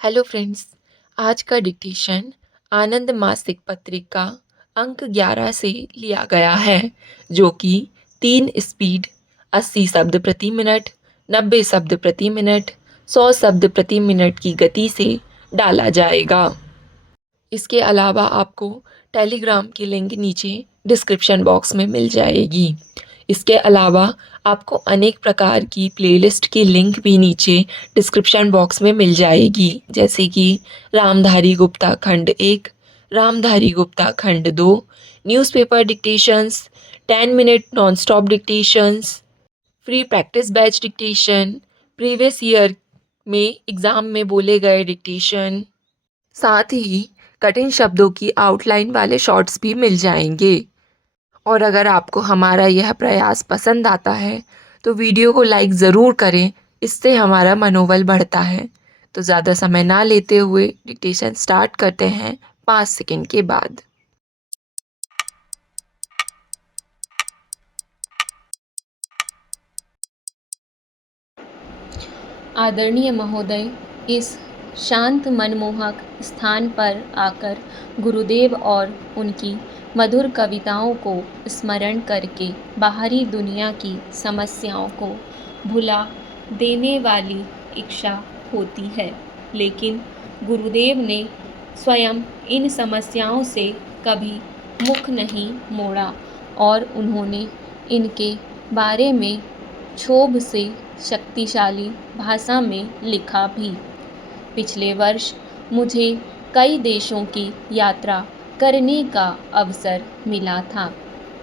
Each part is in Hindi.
Hello friends. आज का डिक्टेशन आनंद मासिक पत्रिका अंक 11 से लिया गया है, जो कि 3 स्पीड 80 शब्द प्रति मिनट, 90 शब्द प्रति मिनट, 100 शब्द प्रति मिनट की गति से डाला जाएगा। इसके अलावा आपको टेलीग्राम की लिंक नीचे डिस्क्रिप्शन बॉक्स में मिल जाएगी। इसके अलावा आपको अनेक प्रकार की प्लेलिस्ट की लिंक भी नीचे डिस्क्रिप्शन बॉक्स में मिल जाएगी, जैसे कि रामधारी गुप्ता खंड 1, रामधारी गुप्ता खंड 2, newspaper dictations, 10 minute non stop dictations, free practice batch dictation, previous year में एग्ज़ाम में बोले गए डिक्टेशन, साथ ही कठिन शब्दों की आउटलाइन वाले शॉर्ट्स भी मिल जाएंगे। और अगर आपको हमारा यह प्रयास पसंद आता है तो वीडियो को लाइक ज़रूर करें, इससे हमारा मनोबल बढ़ता है। तो ज़्यादा समय ना लेते हुए डिक्टेशन स्टार्ट करते हैं 5 सेकंड के बाद। आदरणीय महोदय, इस शांत मनमोहक स्थान पर आकर गुरुदेव और उनकी मधुर कविताओं को स्मरण करके बाहरी दुनिया की समस्याओं को भुला देने वाली इच्छा होती है, लेकिन गुरुदेव ने स्वयं इन समस्याओं से कभी मुख नहीं मोड़ा और उन्होंने इनके बारे में क्षोभ से शक्तिशाली भाषा में लिखा भी। पिछले वर्ष मुझे कई देशों की यात्रा करने का अवसर मिला था।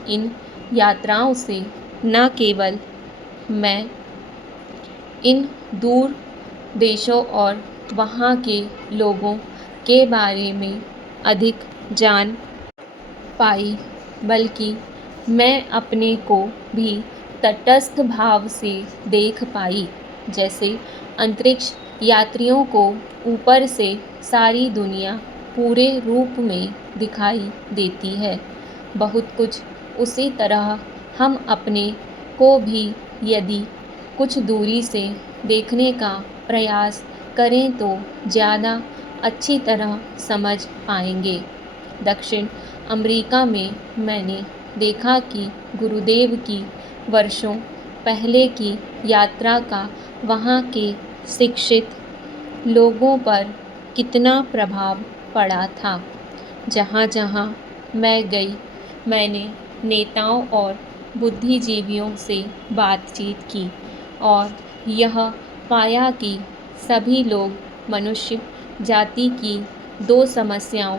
इन यात्राओं से न केवल मैं इन दूर देशों और वहाँ के लोगों के बारे में अधिक जान पाई, बल्कि मैं अपने को भी तटस्थ भाव से देख पाई, जैसे अंतरिक्ष यात्रियों को ऊपर से सारी दुनिया पूरे रूप में दिखाई देती है। बहुत कुछ उसी तरह हम अपने को भी यदि कुछ दूरी से देखने का प्रयास करें तो ज़्यादा अच्छी तरह समझ पाएंगे। दक्षिण अमेरिका में मैंने देखा कि गुरुदेव की वर्षों पहले की यात्रा का वहाँ के शिक्षित लोगों पर कितना प्रभाव पड़ा था। जहाँ जहाँ मैं गई, मैंने नेताओं और बुद्धिजीवियों से बातचीत की और यह पाया कि सभी लोग मनुष्य जाति की दो समस्याओं,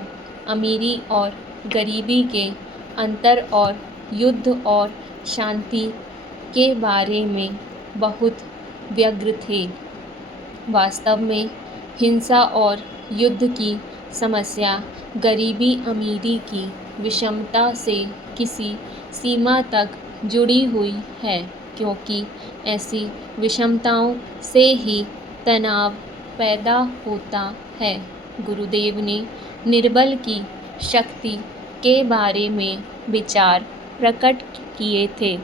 अमीरी और गरीबी के अंतर और युद्ध और शांति के बारे में बहुत व्यग्र थे। वास्तव में हिंसा और युद्ध की समस्या गरीबी अमीरी की विषमता से किसी सीमा तक जुड़ी हुई है, क्योंकि ऐसी विषमताओं से ही तनाव पैदा होता है। गुरुदेव ने निर्बल की शक्ति के बारे में विचार प्रकट किए थे।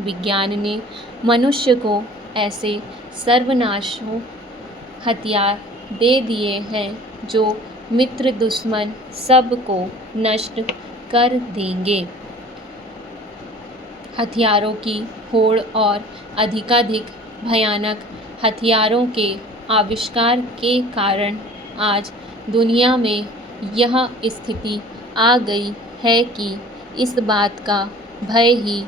विज्ञान ने मनुष्य को ऐसे सर्वनाशों हथियार दे दिए हैं जो मित्र दुश्मन सब को नष्ट कर देंगे। हथियारों की होड़ और अधिकाधिक भयानक हथियारों के आविष्कार के कारण आज दुनिया में यह स्थिति आ गई है कि इस बात का भय ही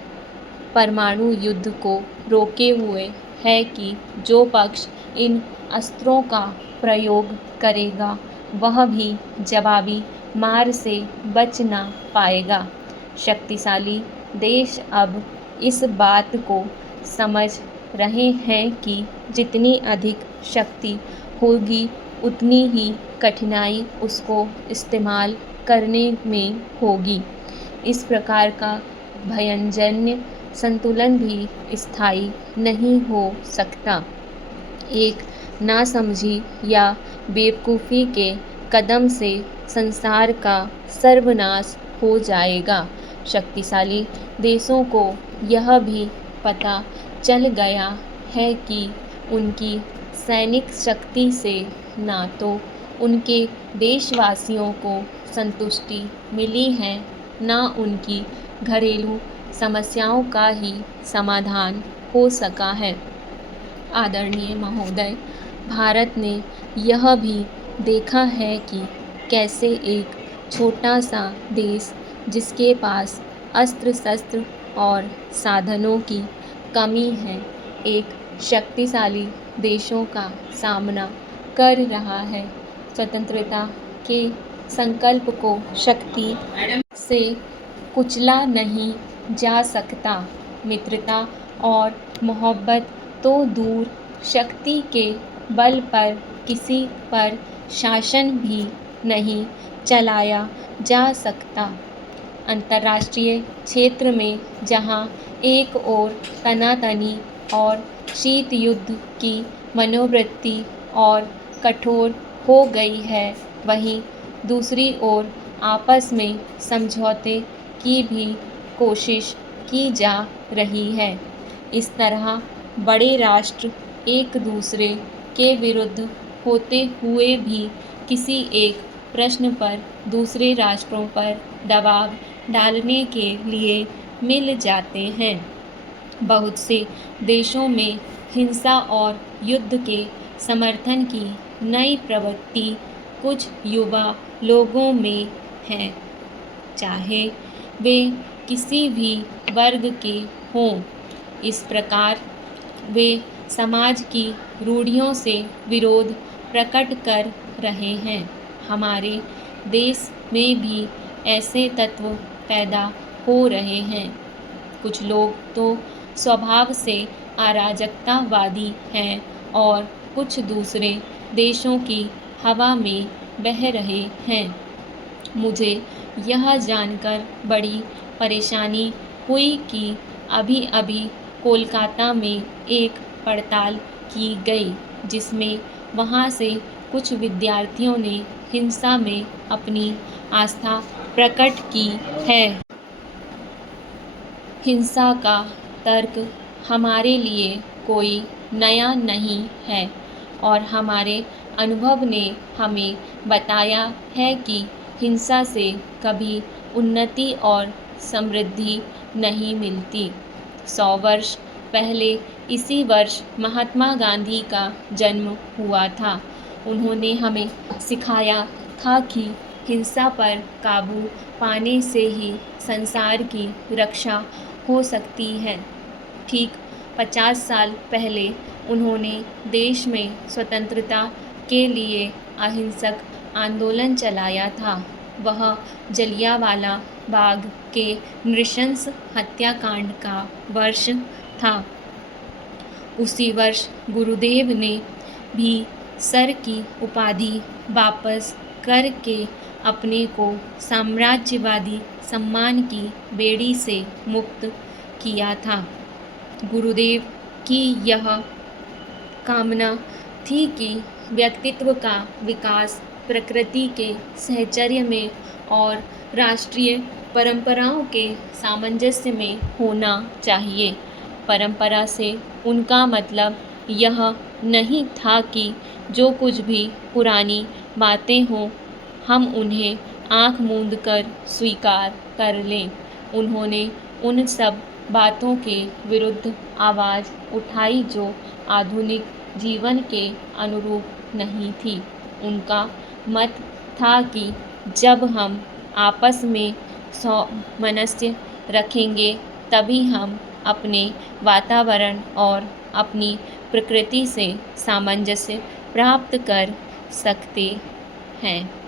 परमाणु युद्ध को रोके हुए है कि जो पक्ष इन अस्त्रों का प्रयोग करेगा वह भी जवाबी मार से बच ना पाएगा। शक्तिशाली देश अब इस बात को समझ रहे हैं कि जितनी अधिक शक्ति होगी उतनी ही कठिनाई उसको इस्तेमाल करने में होगी। इस प्रकार का भयंजन्य संतुलन भी स्थायी नहीं हो सकता। एक नासमझी या बेवकूफ़ी के कदम से संसार का सर्वनाश हो जाएगा। शक्तिशाली देशों को यह भी पता चल गया है कि उनकी सैनिक शक्ति से ना तो उनके देशवासियों को संतुष्टि मिली है, ना उनकी घरेलू समस्याओं का ही समाधान हो सका है। आदरणीय महोदय, भारत ने यह भी देखा है कि कैसे एक छोटा सा देश, जिसके पास अस्त्र शस्त्र और साधनों की कमी है, एक शक्तिशाली देशों का सामना कर रहा है। स्वतंत्रता के संकल्प को शक्ति से कुचला नहीं जा सकता। मित्रता और मोहब्बत तो दूर, शक्ति के बल पर किसी पर शासन भी नहीं चलाया जा सकता। अंतर्राष्ट्रीय क्षेत्र में जहां एक ओर तनातनी और शीत युद्ध की मनोवृत्ति और कठोर हो गई है, वहीं दूसरी ओर आपस में समझौते की भी कोशिश की जा रही है। इस तरह बड़े राष्ट्र एक दूसरे के विरुद्ध होते हुए भी किसी एक प्रश्न पर दूसरे राष्ट्रों पर दबाव डालने के लिए मिल जाते हैं। बहुत से देशों में हिंसा और युद्ध के समर्थन की नई प्रवृत्ति कुछ युवा लोगों में है, चाहे वे किसी भी वर्ग के हों। इस प्रकार वे समाज की रूढ़ियों से विरोध प्रकट कर रहे हैं। हमारे देश में भी ऐसे तत्व पैदा हो रहे हैं। कुछ लोग तो स्वभाव से अराजकतावादी हैं और कुछ दूसरे देशों की हवा में बह रहे हैं। मुझे यह जानकर बड़ी परेशानी हुई कि अभी-अभी कोलकाता में एक पड़ताल की गई, जिसमें वहाँ से कुछ विद्यार्थियों ने हिंसा में अपनी आस्था प्रकट की है। हिंसा का तर्क हमारे लिए कोई नया नहीं है और हमारे अनुभव ने हमें बताया है कि हिंसा से कभी उन्नति और समृद्धि नहीं मिलती। 100 वर्ष पहले इसी वर्ष महात्मा गांधी का जन्म हुआ था। उन्होंने हमें सिखाया था कि हिंसा पर काबू पाने से ही संसार की रक्षा हो सकती है। ठीक 50 साल पहले उन्होंने देश में स्वतंत्रता के लिए अहिंसक आंदोलन चलाया था। वह जलियांवाला बाग के नृशंस हत्याकांड का वर्ष था। उसी वर्ष गुरुदेव ने भी सर की उपाधि वापस करके अपने को साम्राज्यवादी सम्मान की बेड़ी से मुक्त किया था। गुरुदेव की यह कामना थी कि व्यक्तित्व का विकास प्रकृति के सहचर्य में और राष्ट्रीय परंपराओं के सामंजस्य में होना चाहिए। परंपरा से उनका मतलब यह नहीं था कि जो कुछ भी पुरानी बातें हों, हम उन्हें आँख मूंद कर स्वीकार कर लें। उन्होंने उन सब बातों के विरुद्ध आवाज़ उठाई जो आधुनिक जीवन के अनुरूप नहीं थी। उनका मत था कि जब हम आपस में सामंजस्य रखेंगे, तभी हम अपने वातावरण और अपनी प्रकृति से सामंजस्य प्राप्त कर सकते हैं।